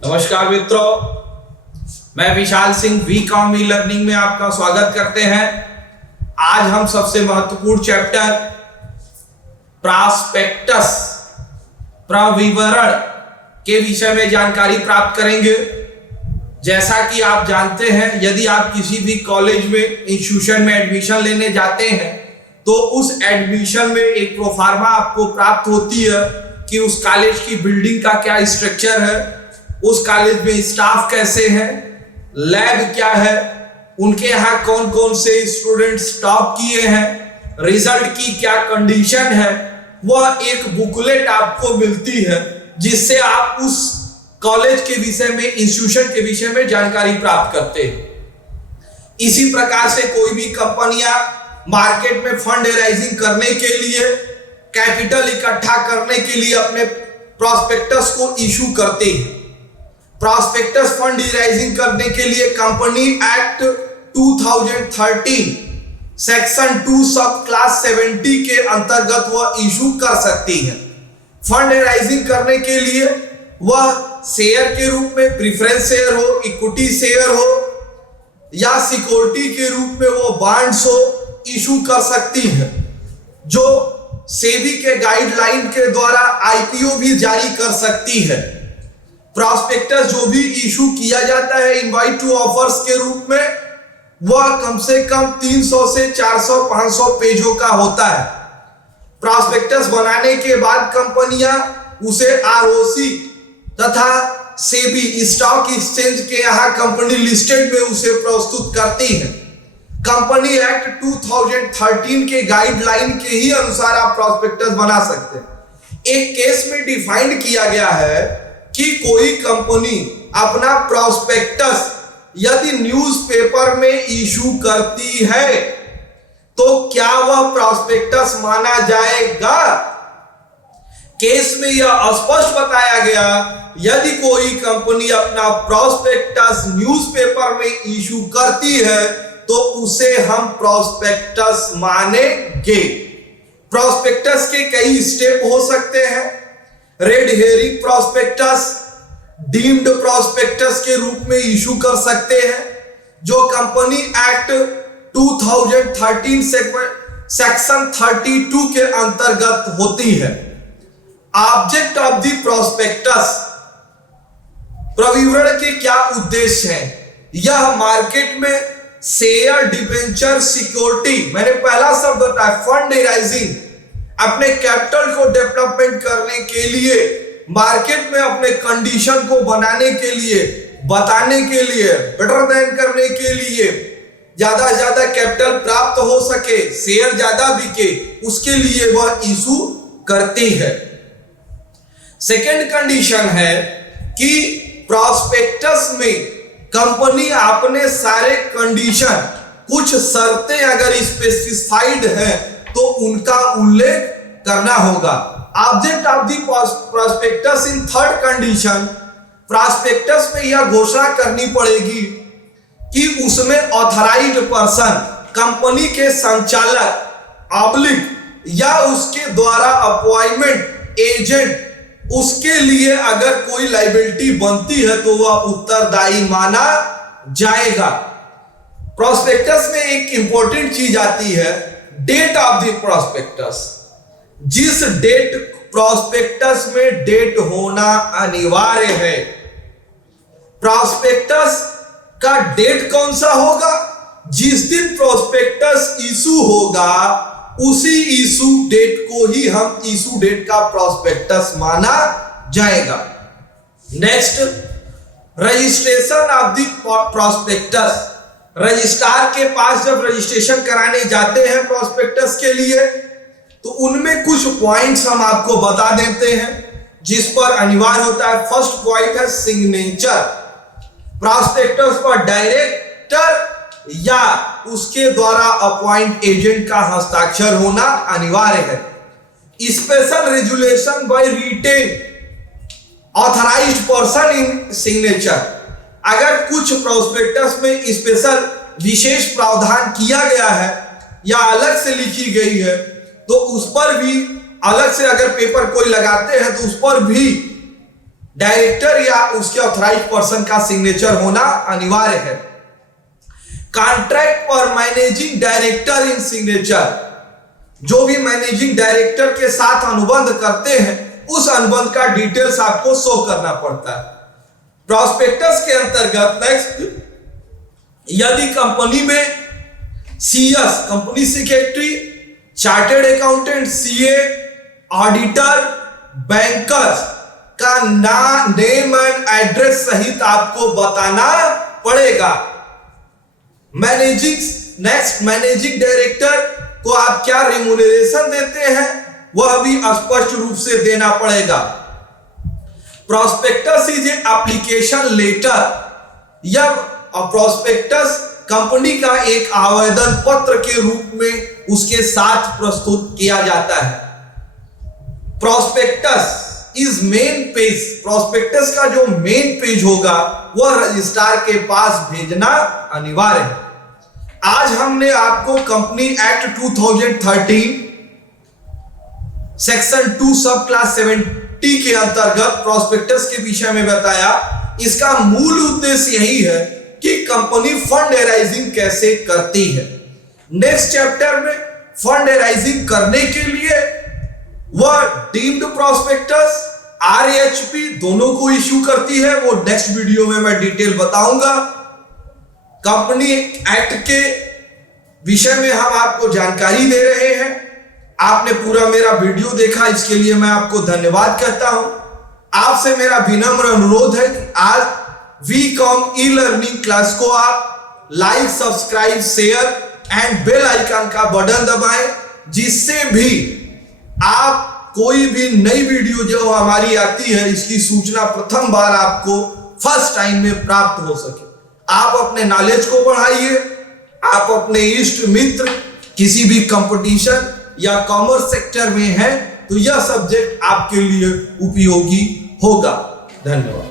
नमस्कार मित्रों, मैं विशाल सिंह वी.कॉम लर्निंग में आपका स्वागत करते हैं। आज हम सबसे महत्वपूर्ण चैप्टर प्रॉस्पेक्टस प्रविवरण के विषय में जानकारी प्राप्त करेंगे। जैसा कि आप जानते हैं, यदि आप किसी भी कॉलेज में इंस्टीट्यूशन में एडमिशन लेने जाते हैं तो उस एडमिशन में एक प्रोफार्मा आपको प्राप्त होती है कि उस कॉलेज की बिल्डिंग का क्या स्ट्रक्चर है, उस कॉलेज में स्टाफ कैसे हैं, लैब क्या है, उनके यहाँ कौन कौन से स्टूडेंट्स टॉप किए हैं, रिजल्ट की क्या कंडीशन है। वह एक बुकलेट आपको मिलती है जिससे आप उस कॉलेज के विषय में, इंस्टीट्यूशन के विषय में जानकारी प्राप्त करते हैं। इसी प्रकार से कोई भी कंपनियां मार्केट में फंड राइजिंग करने के लिए, कैपिटल इकट्ठा करने के लिए अपने प्रॉस्पेक्टस को इशू करते हैं। प्रॉस्पेक्टस फंड राइजिंग करने के लिए कंपनी एक्ट 2013 सेक्शन 2 सब क्लास 70 के अंतर्गत वह इशू कर सकती है। फंड राइजिंग करने के लिए वह शेयर के रूप में, प्रेफरेंस शेयर हो, इक्विटी शेयर हो या सिक्योरिटी के रूप में वो बॉन्ड्स हो, इशू कर सकती है। जो सेबी के गाइडलाइन के द्वारा आईपीओ भी जारी कर सकती है। प्रॉस्पेक्टस जो भी इशू किया जाता है इनवाइट टू ऑफर्स के रूप में, वह कम से कम 300 से 400-500 पेजों का होता है। प्रॉस्पेक्टस बनाने के बाद कंपनियां उसे आरओसी तथा सेबी स्टॉक एक्सचेंज के यहाँ कंपनी लिस्टेड में उसे प्रस्तुत करती है। कंपनी एक्ट 2013 के गाइडलाइन के ही अनुसार आप प्रॉस्पेक्टस बना सकते हैं। एक केस में डिफाइंड किया गया है कि कोई कंपनी अपना प्रॉस्पेक्टस यदि न्यूज़पेपर में इशू करती है तो क्या वह प्रॉस्पेक्टस माना जाएगा। केस में यह स्पष्ट बताया गया, यदि कोई कंपनी अपना प्रॉस्पेक्टस न्यूज़पेपर में इशू करती है तो उसे हम प्रॉस्पेक्टस मानेंगे। प्रॉस्पेक्टस के कई स्टेप हो सकते हैं। Red herring prospectus deemed prospectus के रूप में इशू कर सकते हैं, जो कंपनी एक्ट 2013 सेक्शन 32 के अंतर्गत होती है। ऑब्जेक्ट ऑफ द प्रॉस्पेक्टस, प्रविवरण के क्या उद्देश्य हैं। यह मार्केट में शेयर, डिबेंचर, सिक्योरिटी, मैंने पहला शब्द बताया फंड राइजिंग, अपने कैपिटल को डेवलपमेंट करने के लिए, मार्केट में अपने कंडीशन को बनाने के लिए, बताने के लिए, बेटर देन करने के लिए, ज्यादा से ज्यादा कैपिटल प्राप्त हो सके, शेयर ज्यादा बिके, उसके लिए वह इशू करती है। सेकेंड कंडीशन है कि प्रॉस्पेक्टस में कंपनी अपने सारे कंडीशन, कुछ शर्तें अगर स्पेसिफाइड है तो उनका उल्लेख करना होगा। Object of the prospectus in third condition, prospectus में यह घोषणा करनी पड़ेगी कि उसमें ऑथराइज्ड पर्सन, कंपनी के संचालक ऑब्लिक या उसके द्वारा अपॉइंटमेंट एजेंट, उसके लिए अगर कोई लायबिलिटी बनती है तो वह उत्तरदायी माना जाएगा। प्रॉस्पेक्टस में एक इंपॉर्टेंट चीज आती है, डेट ऑफ द प्रॉस्पेक्टस। जिस डेट प्रॉस्पेक्टस में डेट होना अनिवार्य है। प्रॉस्पेक्टस का डेट कौन सा होगा, जिस दिन प्रॉस्पेक्टस इशू होगा उसी इशू डेट को ही हम इशू डेट का प्रॉस्पेक्टस माना जाएगा। Next, registration of the prospectus. Registrar के पास जब रजिस्ट्रेशन कराने जाते हैं प्रॉस्पेक्टस के लिए तो उनमें कुछ पॉइंट्स हम आपको बता देते हैं जिस पर अनिवार्य होता है। फर्स्ट पॉइंट है सिग्नेचर। प्रॉस्पेक्टस पर डायरेक्टर या उसके द्वारा अपॉइंट एजेंट का हस्ताक्षर होना अनिवार्य है। Special resolution by written authorised person in signature. अगर कुछ प्रॉस्पेक्टस में स्पेशल विशेष प्रावधान किया गया है या अलग से लिखी गई है तो उस पर भी अलग से अगर पेपर कोई लगाते हैं तो उस पर भी डायरेक्टर या उसके ऑथराइज पर्सन का सिग्नेचर होना अनिवार्य है। Contract for managing director in signature, जो भी मैनेजिंग डायरेक्टर के साथ अनुबंध करते हैं उस अनुबंध का डिटेल्स आपको शो करना पड़ता है। प्रॉस्पेक्टस के अंतर्गत नेक्स्ट, यदि कंपनी में CS company secretary, chartered accountant, CA, auditor, bankers का नेम एंड एड्रेस सहित आपको बताना पड़ेगा। मैनेजिंग डायरेक्टर को आप क्या रिम्यूनरेशन देते हैं वह भी स्पष्ट रूप से देना पड़ेगा। Prospectus is a application letter, यह प्रॉस्पेक्टस कंपनी का एक आवेदन पत्र के रूप में उसके साथ प्रस्तुत किया जाता है। Prospectus is main page, prospectus का जो मेन पेज होगा वह रजिस्ट्रार के पास भेजना अनिवार्य है। आज हमने आपको कंपनी एक्ट 2013 सेक्शन 2 सब क्लास 70 के अंतर्गत प्रॉस्पेक्टस के विषय में बताया। इसका मूल उद्देश्य यही है कि कंपनी फंड एराइजिंग कैसे करती है। नेक्स्ट चैप्टर में फंड एराइजिंग करने के लिए वह डीम्ड प्रॉस्पेक्टस, आरएचपी दोनों को इश्यू करती है, वो नेक्स्ट वीडियो में मैं डिटेल बताऊंगा। कंपनी एक्ट के विषय में हम आपको जानकारी दे रहे हैं। आपने पूरा मेरा वीडियो देखा, इसके लिए मैं आपको धन्यवाद कहता हूं। आपसे मेरा विनम्र अनुरोध है कि आज वीकॉम ई लर्निंग क्लास को आप like, subscribe, share and bell icon का बटन दबाएं, जिससे भी आप कोई भी नई वीडियो जो हमारी आती है इसकी सूचना प्रथम बार आपको फर्स्ट टाइम में प्राप्त हो सके। आप अपने नॉलेज को बढ़ाइए। आप अपने इष्ट मित्र किसी भी कंपटीशन या कॉमर्स सेक्टर में हैं तो यह सब्जेक्ट आपके लिए उपयोगी होगा। धन्यवाद।